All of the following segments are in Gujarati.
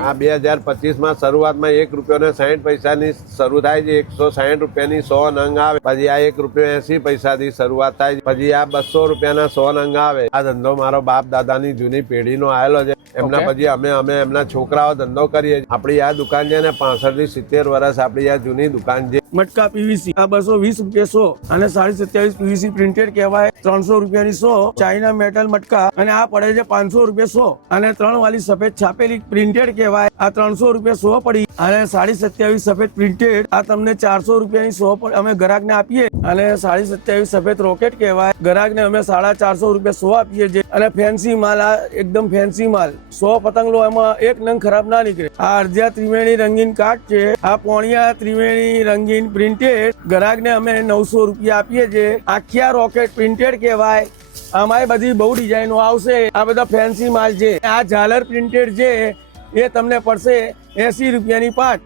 આ બે હજાર પચીસમાં શરૂઆતમાં એક રૂપિયો ને સાહીઠ પૈસાની શરૂ થાય છે એકસો સાહીઠ રૂપિયાની સો નંગ આવે. પછી આ એક રૂપિયો એસી પૈસાથી શરૂઆત થાય છે પછી આ બસો રૂપિયાના સો નંગ આવે. આ ધંધો મારો બાપ દાદાની જૂની પેઢીનો આવેલો છે. એમના પછી અમે અમે એમના છોકરાઓ ધંધો કરીએ આપણી આ દુકાન છે ને પાસઠથી સિત્તેર વર્ષ આપણી આ જૂની દુકાન છે. મટકા પીવીસી. આ બસો વીસ રૂપિયા સો અને સાડી સત્યાવીસ પીવીસી પ્રિન્ટેડ કહેવાય. ત્રણસો રૂપિયાની સો, ચાઇના મેટલ મટકા અને આ પડે છે પાંચસો રૂપિયા સો. અને ત્રણ વાળી સફેદ છાપેલી પ્રિન્ટેડ કહેવાય. આ ત્રણસો રૂપિયા સો પડી. અને સાડી સત્યાવીસ સફેદ પ્રિન્ટેડ આ તમને ચારસો રૂપિયાની સો અમે ગ્રાહકને આપીએ. અને સાડી સત્યાવીસ સફેદ રોકેટ કહેવાય. ગ્રાહકને અમે સાડા ચારસો રૂપિયા સો આપીએ છીએ. અને ફેન્સી માલ, આ એકદમ ફેન્સી માલ. સો પતંગ એમાં એક નંગ ખરાબ ના નીકળે. આ અડધિયા ત્રિવેણી રંગીન કાટ છે. આ પોણિયા ત્રિવેણી રંગીન પ્રિન્ટેડ ગ્રાહકને અમે નવસો રૂપિયા આપીએ છીએ. આખિયા રોકેટ પ્રિન્ટેડ કહેવાય. આમાં બધી બહુ ડિઝાઇનો આવશે. આ બધા ફેન્સી માલ છે. આ ઝાલર પ્રિન્ટેડ છે. એ તમને પડશે એસી રૂપિયાની પાંચ.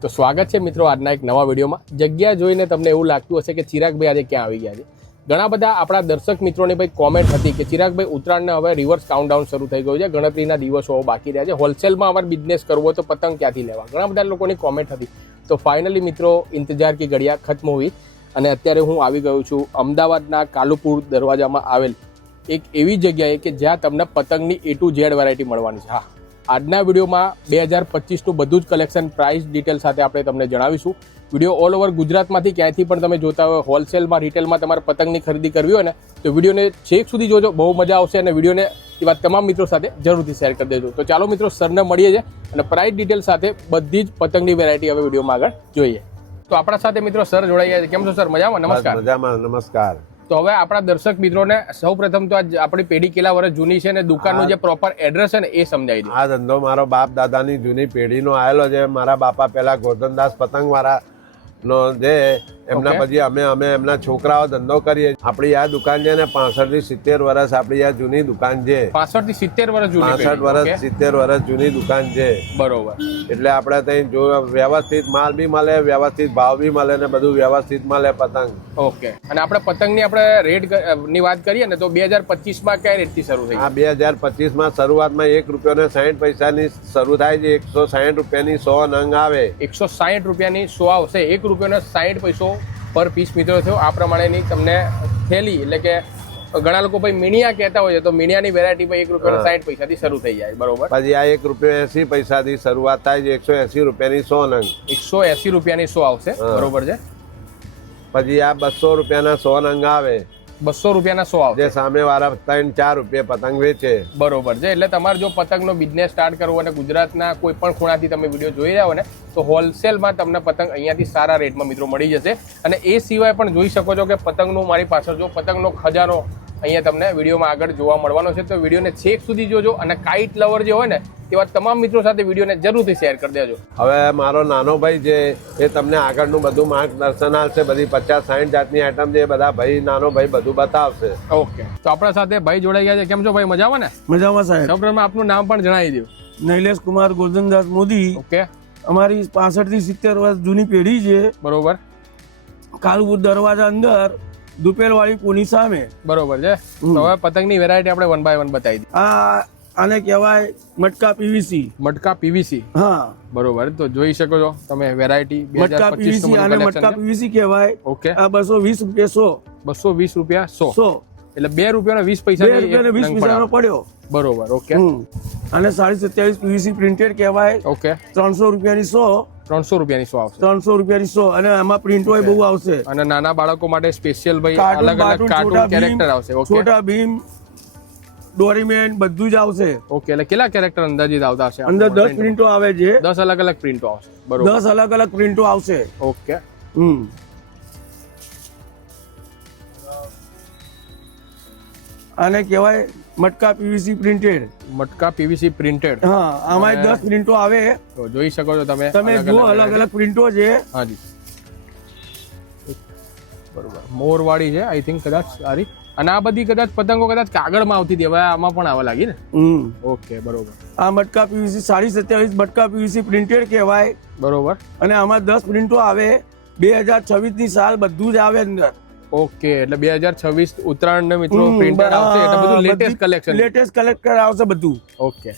તો સ્વાગત છે મિત્રો આજના એક નવા વિડીયોમાં. જગ્યા જોઈને તમને એવું લાગતું હશે કે ચિરાગભાઈ આજે ક્યાં આવી ગયા છે? ઘણા બધા આપણા દર્શક મિત્રોની ભાઈ કોમેન્ટ હતી કે ચિરાગભાઈ ઉત્તરાયણને હવે રિવર્સ કાઉન્ટડાઉન શરૂ થઈ ગયું છે. ગણતરીના દિવસો બાકી રહ્યા છે. હોલસેલમાં અમારે બિઝનેસ કરવો તો પતંગ ક્યાંથી લેવા? ઘણા બધા લોકોની કોમેન્ટ હતી. તો ફાઇનલી મિત્રો, ઇંતજાર કી ઘડિયા ખત્મ હોવી અને અત્યારે હું આવી ગયો છું અમદાવાદના કાલુપુર દરવાજામાં આવેલ એક એવી જગ્યાએ કે જ્યાં તમને પતંગની એ ટુ ઝેડ વેરાયટી મળવાની છે. હા. આજના વિડીયોમાં બે હજાર પચીસનું બધું જ કલેક્શન પ્રાઇસ ડિટેલ સાથે આપણે તમને જણાવીશું. વીડિયો ઓલ ઓવર ગુજરાતમાંથી ક્યાંયથી પણ તમે જોતા હોય હોલસેલમાં રિટેલમાં તમારે પતંગની ખરીદી કરવી હોય ને તો વિડીયોને છેક સુધી જોજો બહુ મજા આવશે અને વિડીયોને એવા તમામ મિત્રો સાથે જરૂરથી શેર કરી દેજો. તો ચાલો મિત્રો સરને મળીએ છે અને પ્રાઇસ ડિટેલ સાથે બધી જ પતંગની વેરાયટી હવે વિડીયોમાં આગળ જોઈએ. તો આપણા સાથે મિત્રો સર જોડાઈ ગયા છે. કેમ છો સર મજામાં? નમસ્કાર. મજામાં નમસ્કાર. તો હવે આપણા દર્શક મિત્રોને સૌપ્રથમ તો આજ આપણી પેઢી કેટલા વર્ષ જૂની છે અને દુકાનનું જે પ્રોપર એડ્રેસ છે ને એ સમજાવી દે. આ ધંધો મારો બાપ દાદાની જૂની પેઢીનો આવેલો છે. મારા બાપા પહેલા ગોરધનદાસ પતંગવાળાનો જે નો એમના પછી અમે અમે એમના છોકરાઓ ધંધો કરીએ. આપણી આ દુકાન છે ને પાસઠથી સિત્તેર વર્ષ આપણી આ જૂની દુકાન છે. પાસઠથી સિત્તેર વર્ષ જૂની પાસઠ વર્ષ સિત્તેર વર્ષ જૂની દુકાન છે. બરોબર. એટલે આપણે ત્યાં જો વ્યવસ્થિત માલ બી મળે વ્યવસ્થિત ભાવ બી મળે ને બધું વ્યવસ્થિત મળે પતંગ. ઓકે અને આપણે પતંગની આપણે રેટની વાત કરીએ ને તો બે હજાર પચીસમાં કયા રેટથી શરૂ થઈ આ બે હજાર પચીસમાં શરૂઆતમાં એક રૂપિયો ને સાહીઠ પૈસાની શરૂ થાય છે. એકસો સાહીઠ રૂપિયાની સો નંગ આવે. એકસો સાહીઠ રૂપિયાની સો આવશે. એક રૂપિયાનો સાહીઠ પૈસો પર પીસ મિત્રો થયો. આ પ્રમાણેની તમને થેલી એટલે કે ઘણા લોકો ભાઈ મીણિયા કહેતા હોય છે તો મીણિયાની વેરાયટી ભાઈ એક રૂપિયા સાઠ પૈસાથી શરૂ થઈ જાય બરોબર? પછી આ એક રૂપિયા એસી પૈસાથી શરૂઆત થાય છે એકસો એસી રૂપિયાની સો નંગ. એકસો એસી રૂપિયાની સો આવશે બરોબર છે? પછી આ બસો રૂપિયાના સો નંગ આવે. બસો રૂપિયાના સો આવશે. સામે વાળા ત્રણ ચાર રૂપિયા પતંગ વેચે. બરોબર છે. એટલે તમારે જો પતંગનો બિઝનેસ સ્ટાર્ટ કરવો અને ગુજરાતના કોઈ પણ ખૂણાથી તમે વીડિયો જોઈ રહ્યા હો ને તો હોલસેલમાં તમને પતંગ અહીંયાથી સારા રેટમાં મિત્રો મળી જશે. અને એ સિવાય પણ જોઈ શકો છો કે પતંગનું મારી પાછળ જો પતંગનો ખજાનો અહીંયા તમને વિડીયોમાં આગળ જોવા મળવાનો છે. તો વિડીયોને છેક સુધી જોજો અને કાઇટ લવર જે હોય ને તેવા તમામ મિત્રો સાથે વિડીયોને જરૂરથી શેર કરી દેજો. હવે મારો નાનો ભાઈ છે એ તમને આગળનું બધું માર્ગદર્શન આપશે બધી પચાસ સાઠ જાતની આઈટમ જે બધા ભાઈ નાનો ભાઈ બધું બતાવશે. ઓકે. તો આપણા સાથે ભાઈ જોડાઈ ગયા છે. કેમ છો ભાઈ? મજામાં ને? મજામાં સાહેબ. સૌપ્રથમ આપનું નામ પણ જણાવી દઉં નૈલેશ કુમાર ગોરધનદાસ મોદી. ઓકે. અમારી પાસઠથી સિત્તેર વર્ષ જૂની પેઢી છે. બરોબર. કાલુપુર દરવાજા અંદર દુપેલવાળી પૂની સામે. બરોબર છે? તો હવે પતંગની વેરાયટી આપણે વન બાય વન બતાવી દઈએ. આ આને કહેવાય મટકા પીવીસી. મટકા પીવીસી. હા. બરોબર. તો જોઈ શકો છો તમે વેરાયટી મટકા પીવીસી આને મટકા પીવીસી કહેવાય. ઓકે. આ બસો વીસ રૂપિયા સો. બસો વીસ રૂપિયા સો. સો. એટલે બે રૂપિયા વીસ બે પૈસા રૂપિયા વીસ પૈસાનો પડ્યો. બરોબર ઓકે. અને સાડી સત્યાવીસ પીવીસી પ્રિન્ટેડ કહેવાય. ઓકે. ત્રણસો રૂપિયાની સો. ત્રણસો રૂપિયાની સો આવશે. ત્રણસો રૂપિયાની સો અને એમાં પ્રિન્ટ હોય બહુ આવશે. અને નાના બાળકો માટે સ્પેશિયલ ભાઈ અલગ અલગ કાર્ટૂન કેરેક્ટર આવશે. છોટા ભીમ ડોરીમેન બધું જ આવશે. ઓકે એટલે કેટલા કેરેક્ટર અંદાજિત આવતા હશે? અંદર દસ પ્રિન્ટો આવે છે. દસ અલગ અલગ પ્રિન્ટો આવશે. બરોબર. દસ અલગ અલગ પ્રિન્ટો આવશે. Okay hmm. અને કહેવાય મટકા પીવીસી પ્રિન્ટેડ મટકા પીવીસી પ્રિન્ટેડ હા આમાં દસ પ્રિન્ટો આવે. તો જોઈ શકો છો તમે તમે જુઓ અલગ અલગ પ્રિન્ટો છે. હાજી બરોબર. મોર વાળી છે આઈ થિંક કદાચ સારી. અને આ બધી કદાચ પતંગો કદાચ કાગળમાં આવતી હતી હવે આમાં પણ આવવા લાગી ને? હમ. ઓકે બરોબર. આ મટકા પીવીસી સાડી સત્યાવીસ મટકા પીવીસી પ્રિન્ટેડ કહેવાય. બરોબર. અને આમાં દસ પ્રિન્ટો આવે. બે હજાર છવ્વીસની સાલ બધું જ આવે અંદર. ઓકે એટલે બે હજાર છવ્વીસ ઉત્તરાયણ ને મિત્રો પ્રિન્ટર આવશે. એટલે બધું લેટેસ્ટ કલેક્શન લેટેસ્ટ કલેક્ટર આવશે બધું. ઓકે.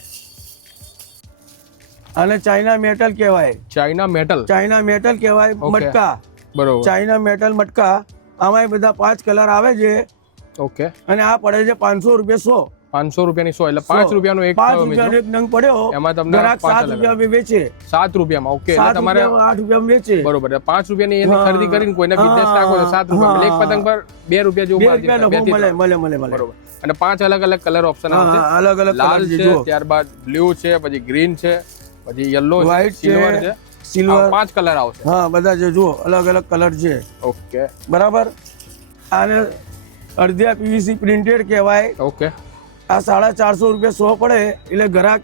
અને ચાઇના મેટલ કહેવાય. ચાઇના મેટલ ચાઇના મેટલ કહેવાય મટકા. બરોબર. ચાઇના મેટલ મટકા. આમાં બધા પાંચ કલર આવે છે. ઓકે. અને આ પડે છે પાંચસો રૂપિયા સો. પાંચસો રૂપિયાની સો એટલે પાંચ રૂપિયાનો એક પાંચ રૂપિયાનો એક નંગ પડ્યો. એમાં તમને સાત રૂપિયા વેચે. સાત રૂપિયામાં ઓકે. તમારે આઠ રૂપિયા વેચે. બરોબર પાંચ રૂપિયાની એની ખરીદી કરીને કોઈને બિઝનેસ તો સાત રૂપિયા. એક પતંગ પર બે રૂપિયા જેવું મળે મળે મળે બરોબર. અને પાંચ અલગ અલગ કલર ઓપ્શન આવશે. અલગ અલગ લાલ છે ત્યારબાદ બ્લુ છે પછી ગ્રીન છે પછી યલો છે, સિલ્વર છે સિલ્વર પાંચ કલર આવશે. હા બધા જે જુઓ અલગ અલગ કલર છે. ઓકે. બરાબર? આને અડધિયા પીવીસી પ્રિન્ટેડ કહેવાય. ઓકે. આ સાડા ચારસો રૂપિયા સો પડે એટલે ગ્રાહક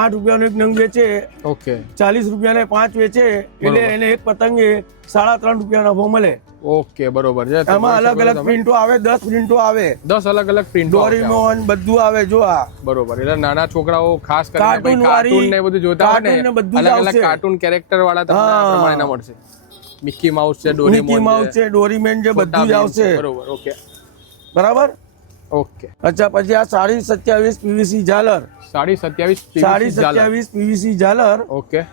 આઠ રૂપિયા એક નંગ વેચે ઓકે. ચાલીસ રૂપિયાને પાંચ વેચે એટલે. એને એક પતંગે સાડા ત્રણ રૂપિયા નફો મળે. ઓકે બરોબર છે. એમાં અલગ અલગ પ્રિન્ટો આવે દસ પ્રિન્ટો આવે. દસ અલગ અલગ પ્રિન્ટો ડોરીમોન બધું આવે જો આ. બરોબર એટલે નાના છોકરાઓ ખાસ કરીને કાર્ટૂન ને બધું જોતા હોય ને અલગ અલગ. કાર્ટૂન કેરેક્ટર વાળા તમને પ્રમાણે ના મળશે. મિકી માઉસ છે માઉસ છે ડોરીમેન છે બધું જ આવશે. બરોબર ઓકે. બરાબર? ઓકે. અચ્છા પછી આ સાડી સત્યાવીસ પીવીસી ઝાલર. સાડી સત્યાવીસ સાડી સત્યાવીસ પીવીસી ઝાલર. ઓકે.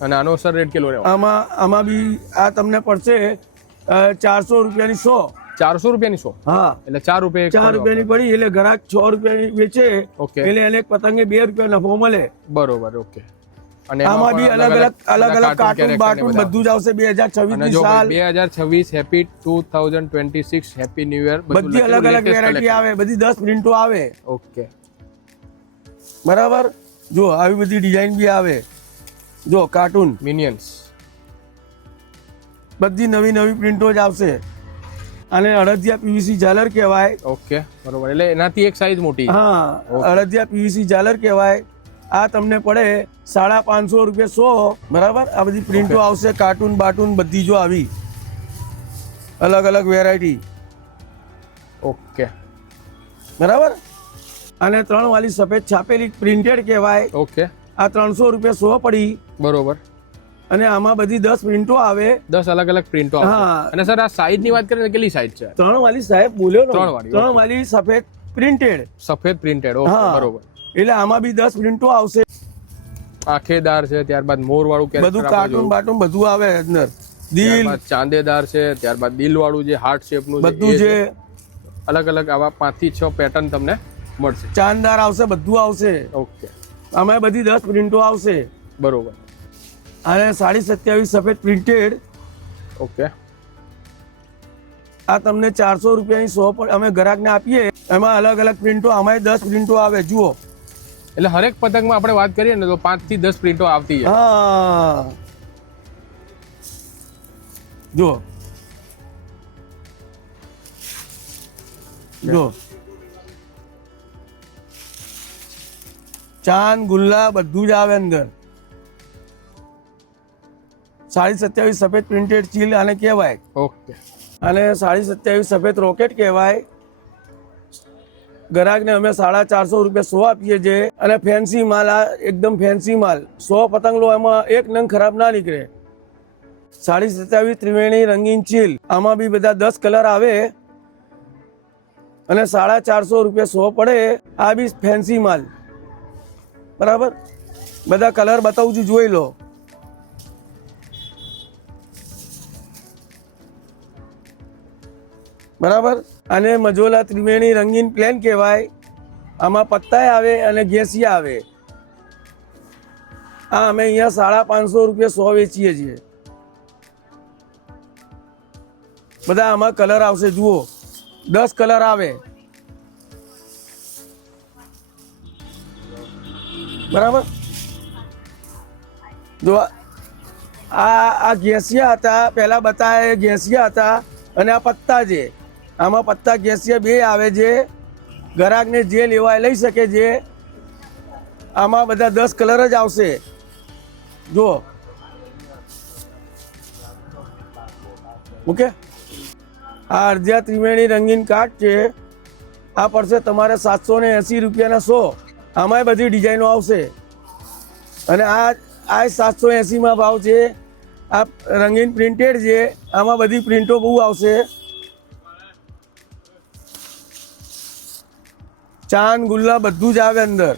અને આનો સર રેટ કેટલો રહેવાનો? આમાં આમાં બી આ તમને પડશે ચારસો રૂપિયાની સો. ચારસો રૂપિયાની સો? હા. એટલે ચાર રૂપિયા ચાર રૂપિયાની પડી એટલે ગ્રાહક છ રૂપિયાની વેચે. ઓકે. એટલે એને પતંગે બે રૂપિયા નફો મળે. બરોબર ઓકે. અને આમાં બી અલગ અલગ અલગ અલગ કાર્ટૂન character ને બાટૂન બધા. જ આવશે બે હજાર છવ્વીસ અને ની સાલ. બે હજાર છવ્વીસ happy two thousand twenty six happy new year બધી અલગ અલગ વેરાયટી આવે બધી દસ પ્રિન્ટો આવે. ઓકે. બરાબર? જો આવી બધી ડિઝાઇન બી આવે. જો કાર્ટૂન મિનિયન્સ બધી નવી નવી પ્રિન્ટો જ આવશે. અને અડદિયા પીવીસી ઝાલર કહેવાય. ઓકે બરોબર. એટલે એનાથી એક સાઈઝ મોટી. હા અડદિયા પીવીસી ઝાલર કહેવાય. આ તમને પડે સાડા પાંચસો રૂપિયા સો. બરાબર? આ બધી પ્રિન્ટો આવશે કાર્ટૂન બાટૂન બધી જો આવી. અલગ અલગ વેરાયટી ઓકે બરાબર? અને ત્રણ વાળી સફેદ છાપેલી પ્રિન્ટેડ કહેવાય. ઓકે આ ત્રણસો રૂપિયા સો પડી. બરોબર. અને આમાં બધી દસ પ્રિન્ટો આવે. દસ અલગ અલગ પ્રિન્ટો હા. અને સર આ સાઈઝની વાત કરીએ કેટલી સાઈઝ છે? ત્રણ વાળી સાહેબ બોલ્યો ત્રણ વાળી, ત્રણ વાલી વાળી સફેદ પ્રિન્ટેડ સફેદ પ્રિન્ટેડ ઓકે બરોબર. એટલે આમાં બી દસ પ્રિન્ટો આવશે. આખેદાર છે ત્યારબાદ મોર વાળું બધું કાર્ટૂન બાટૂન બધું આવે અંદર. દિલ. ચાંદેદાર છે ત્યારબાદ દિલ વાળું જે હાર્ટ શેપનું બધું જે અલગ અલગ આવા પાંચથી છ પેટર્ન તમને મળશે. ચાંદદાર આવશે બધું આવશે. ઓકે આમાં બધી દસ પ્રિન્ટો આવશે. બરોબર. અને સાડી સત્યાવીસ સફેદ પ્રિન્ટેડ ઓકે આ તમને ચારસો રૂપિયાની સો અમે ગ્રાહકને આપીએ. એમાં અલગ અલગ પ્રિન્ટો આમાં દસ પ્રિન્ટો આવે જુઓ. એટલે હરેક પતંગમાં આપણે વાત કરીએ ને તો પાંચથી દસ પ્રિન્ટો આવતી છે હા. જુઓ. જો ચાંદ ગુલ્લા બધું જ આવે અંદર. સાડી સત્યાવીસ સફેદ પ્રિન્ટેડ ચીલ આને કહેવાય. ઓકે. અને સાડી સત્યાવીસ સફેદ રોકેટ કહેવાય. ગ્રાહકને અમે સાડા ચારસો રૂપિયા સો આપીએ છીએ અને ફેન્સી માલ આ એકદમ ફેન્સી માલ. સો પતંગ લો એમાં એક નંગ ખરાબ ના નીકળે. સાડી સત્યાવીસ ત્રિવેણી રંગીન ચીલ. આમાં બી બધા દસ કલર આવે. અને સાડા ચારસો રૂપિયા સો પડે. આ બી ફેન્સી માલ. બરાબર? બધા કલર બતાવું છું, જોઈ લો. બરાબર? અને મજોલા ત્રિવેણી રંગીન પ્લેન કહેવાય. આમાં પત્તાય આવે અને ગેસિયા આવે. આ અમે અહીંયા સાડા પાંચસો રૂપિયા સો વેચીએ છીએ. બધા આમાં કલર આવશે, જુઓ. દસ કલર આવે. બરાબર? જો આ આ ગેસિયા હતા, પહેલા બતાવે ગેસિયા હતા અને આ પત્તા છે આમાં પત્તા ગેસિયા બે આવે છે. ગ્રાહકને જે લેવા એ લઈ શકે છે. આમાં બધા દસ કલર જ આવશે. જુઓ. ઓકે? આ અડધા ત્રિવેણી રંગીન કાર્ડ છે. આ પડશે તમારે સાતસો ને એંસી રૂપિયાના સો. આમાંય બધી ડિઝાઇનો આવશે. અને આ આ સાતસો એંસીમાં ભાવ છે. આ રંગીન પ્રિન્ટેડ છે. આમાં બધી પ્રિન્ટો બહુ આવશે. ચાંદ ગુલ્લા બધું જ આવે અંદર.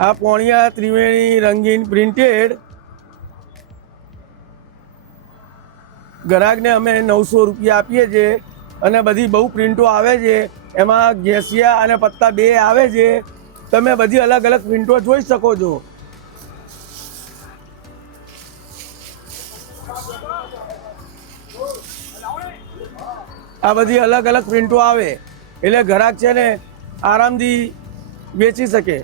આ પોણિયા, ત્રિવેણી, રંગીન પ્રિન્ટેડ. ગ્રાહકને અમે નવસો રૂપિયા આપીએ છીએ અને બધી બહુ પ્રિન્ટો આવે છે. એમાં ગેસિયા અને પત્તા બે આવે છે. તમે બધી અલગ અલગ પ્રિન્ટો જોઈ શકો છો. આ બધી અલગ અલગ પ્રિન્ટો આવે, એટલે ગ્રાહક છે ને આરામથી વેચી શકે.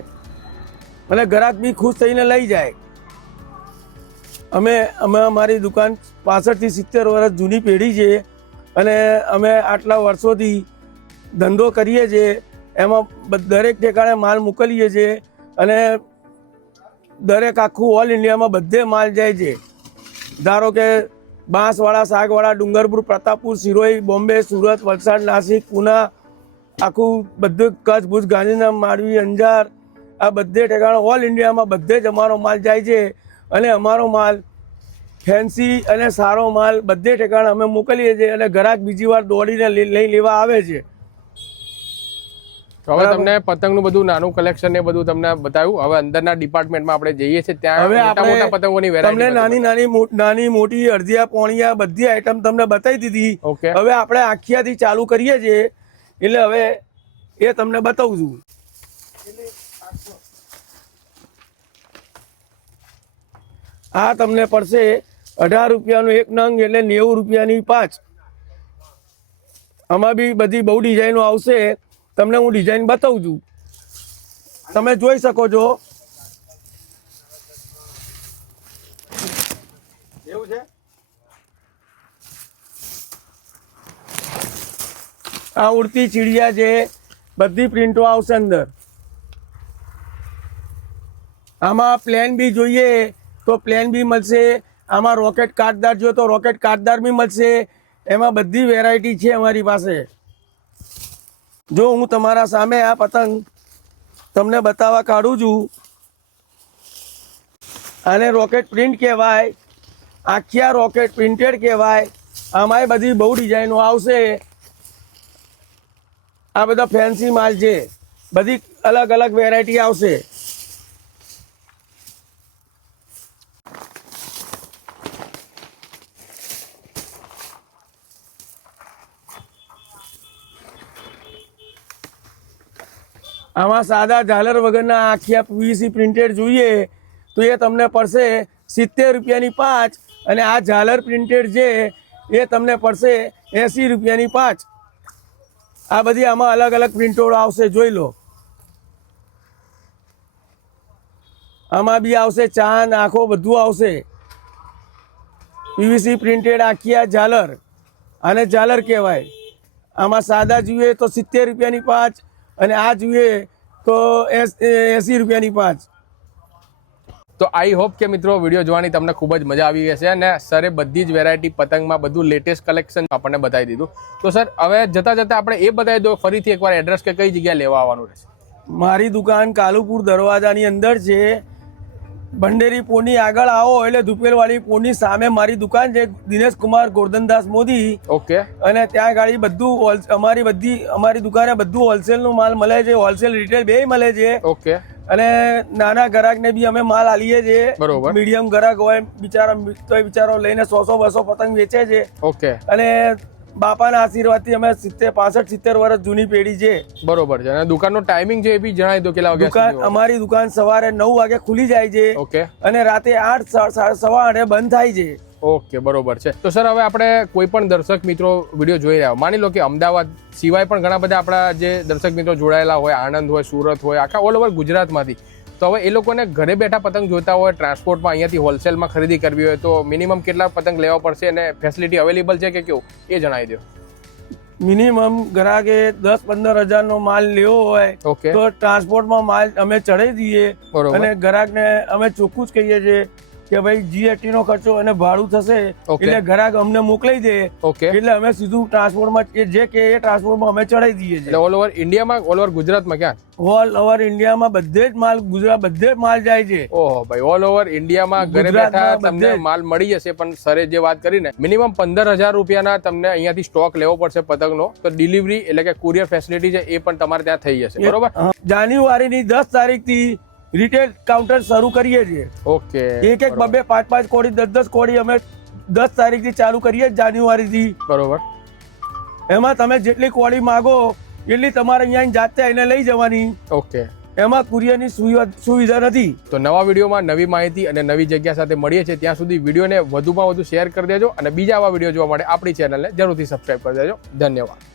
અને ગ્રાહક બી ખુશ થઈને લઈ જાય. અમે અમે અમારી દુકાન પાસઠથી સિત્તેર વર્ષ જૂની પેઢી છે અને અમે આટલા વર્ષોથી ધંધો કરીએ છીએ એમાં દરેક ઠેકાણે માલ મોકલીએ છીએ અને દરેક આખું ઓલ ઇન્ડિયામાં બધે માલ જાય છે. ધારો કે બાંસવાળા શાકવાળા ડુંગરપુર, પ્રતાપપુર સિરોઈ બોમ્બે, સુરત, વલસાડ, નાસિક, પુના, આખું બધું કચ્છ ભુજ ગાંધીધામ, માંડવી, અંજાર, આ બધે ઠેકાણા, ઓલ ઇન્ડિયામાં બધે જ અમારો માલ જાય છે. અને અમારો માલ ફેન્સી અને સારો માલ બધે ઠેકાણા અમે મોકલીએ છીએ અને ગ્રાહક બીજી વાર દોડીને લઈ લેવા આવે છે. તો હવે તમને પતંગનું બધું નાનું કલેક્શન ને બધું તમને બતાવ્યું. હવે અંદરના ડિપાર્ટમેન્ટમાં આપણે જઈએ છીએ ત્યાં હવે મોટા મોટા પતંગોની તમને નાની નાની નાની મોટી અડધિયા પોણિયા બધી આઈટમ તમને બતાવી દીધી. ઓકે. હવે આપણે આખિયાથી ચાલુ કરીએ છીએ. એટલે હવે એ તમને બતાવું છું. આ તમને પડશે અઢાર રૂપિયાનું એક નંગ એટલે નેવું રૂપિયાની પાંચ. આમાં બી બધી બહુ ડિઝાઇનો આવશે. તમને હું ડિઝાઇન બતાવું છું. તમે જોઈ શકો છો. એવું છે? આ ઉડતી ચીડિયા છે. બધી પ્રિન્ટો આવશે અંદર. આમાં પ્લેન બી જોઈએ તો પ્લેન બી મળશે. આમાં રોકેટ કાટદાર જોઈએ તો રોકેટ કાટદાર બી મળશે. એમાં બધી વેરાયટી છે અમારી પાસે. જો હું તમારા સામે આ પતંગ તમને બતાવવા કાઢું છું, આને રોકેટ પ્રિન્ટ કહેવાય, આખ્યા રોકેટ પ્રિન્ટેડ કહેવાય, આમાંય બધી બહુ ડિઝાઇનો આવશે. આ બધા ફેન્સી માલ છે. બધી અલગ અલગ વેરાયટી આવશે. આમાં સાદા ઝાલર વગરના આખી આ પીવીસી પ્રિન્ટેડ જોઈએ તો એ તમને પડશે સિત્તેર રૂપિયાની પાંચ અને આ ઝાલર પ્રિન્ટેડ છે એ તમને પડશે એંસી રૂપિયાની પાંચ. આ બધી આમાં અલગ અલગ પ્રિન્ટોડ આવશે, જોઈ લો. આમાં બી આવશે ચાંદ, આંખો બધું આવશે. પીવીસી પ્રિન્ટેડ આખિયા ઝાલર. આને ઝાલર કહેવાય. આમાં સાદા જોઈએ તો સિત્તેર રૂપિયાની પાંચ અને આ જોઈએ તો એંસી રૂપિયાની પાંચ. તો આઈ હોપ કે મિત્રો વીડિયો જોવાની તમને ખૂબ જ મજા આવી હશે અને સરે બધી જ વેરાયટી પતંગમાં બધું લેટેસ્ટ કલેક્શન આપણને બતાવી દીધું. તો સર હવે જતા જતા આપણે એ બતાવી દો ફરીથી એકવાર એડ્રેસ કે કઈ જગ્યાએ લેવા આવવાનું રહેશે? મારી દુકાન કાલુપુર દરવાજાની અંદર છે. ભંડેરી પોની આગળ આવો એટલે ધુપેલવાળી પોની સામે મારી દુકાન છે દિનેશ કુમાર ગોરધનદાસ મોદી. ઓકે. અને ત્યાં ગાડી બધું અમારી બધી અમારી દુકાને બધું હોલસેલનું માલ મળે છે હોલસેલ રિટેલ બે મળે છે. ઓકે. અને નાના ગ્રાહકને બી અમે માલ આલીએ છીએ. બરોબર. મીડિયમ ગ્રાહક હોય બિચારા તો બિચારો લઈને સો સો બસો પતંગ વેચે છે. ઓકે. અને બાપાના આશીર્વાદથી અમે સિત્તેર પાસઠ સિત્તેર વર્ષ જૂની પેઢી છે. બરોબર છે. અને દુકાનનો ટાઈમિંગ છે એ બી જણાવી દો કેટલા વાગ્યા દુકાન અમારી દુકાન સવારે નવ વાગે ખુલી જાય છે ઓકે. અને રાતે આઠ સવા આઠે બંધ થાય છે. ઓકે બરોબર છે. તો સર હવે આપણે કોઈ પણ દર્શક મિત્રો વીડિયો જોઈ રહ્યા માની લો કે અમદાવાદ સિવાય પણ ઘણા બધા આપણા જે દર્શક મિત્રો જોડાયેલા હોય આણંદ હોય સુરત હોય આખા ઓલ ઓવર ગુજરાતમાંથી તો હવે એ લોકોને ઘરે બેઠા પતંગ જોતા હોય ટ્રાન્સપોર્ટમાં અહીંયાથી હોલસેલમાં ખરીદી કરવી હોય તો મિનિમમ કેટલા પતંગ લેવા પડશે અને ફેસિલિટી અવેલેબલ છે કે કેવું? એ જણાવી દો. મિનિમમ ગ્રાહકે દસ પંદર હજારનો માલ લેવો હોય તો ટ્રાન્સપોર્ટમાં માલ અમે ચડાવી દઈએ. અને ગ્રાહકને અમે ચોખ્ખું જ કહીએ છીએ કે ભાઈ જીએસટી નો ખર્ચો અને ભાડું થશે એટલે ઘરાક અમને મોકલાઈ દે. એટલે અમે સીધું ટ્રાન્સપોર્ટમાં જે કે એ ટ્રાન્સપોર્ટમાં અમે ચડાવી દઈએ છીએ. ઓલ ઓવર ઇન્ડિયામાં ઓલ ઓવર ગુજરાતમાં ક્યાં? ઓલ ઓવર ઇન્ડિયામાં બધે જ માલ ગુજરાત બધે જ માલ જાય છે. ઓહો ભાઈ ઓલ ઓવર ઇન્ડિયામાં ઘરે બેઠા તમને માલ મળી જશે પણ સરે જે વાત કરીને મિનિમમ પંદર હજાર રૂપિયાના તમને અહીંયાથી સ્ટોક લેવો પડશે પતંગનો. તો ડિલિવરી એટલે કે કુરિયર ફેસિલિટી છે એ પણ તમારે ત્યાં થઈ જશે. બરોબર? જાન્યુઆરી જાન્યુઆરીની દસ તારીખથી રિટેલ કાઉન્ટર શરૂ કરીએ છીએ. ઓકે એક એક બબે પાંચ પાંચ કોડી દસ દસ કોડી અમે દસ તારીખથી ચાલુ કરીએ જાન્યુઆરીથી. બરોબર. એમાં તમે જેટલી કોડી માગો એટલી તમારે અહીંયા જાતે આવીને લઈ જવાની. ઓકે. એમાં કુરિયરની સુવિધા સુવિધા નથી. તો નવા વિડીયોમાં નવી માહિતી અને નવી જગ્યા સાથે મળીએ છીએ. ત્યાં સુધી વિડીયોને વધુમાં વધુ શેર કરી દેજો અને બીજા આવા વીડિયો જોવા માટે આપણી ચેનલને જરૂરથી સબસ્ક્રાઈબ કરી દેજો. ધન્યવાદ.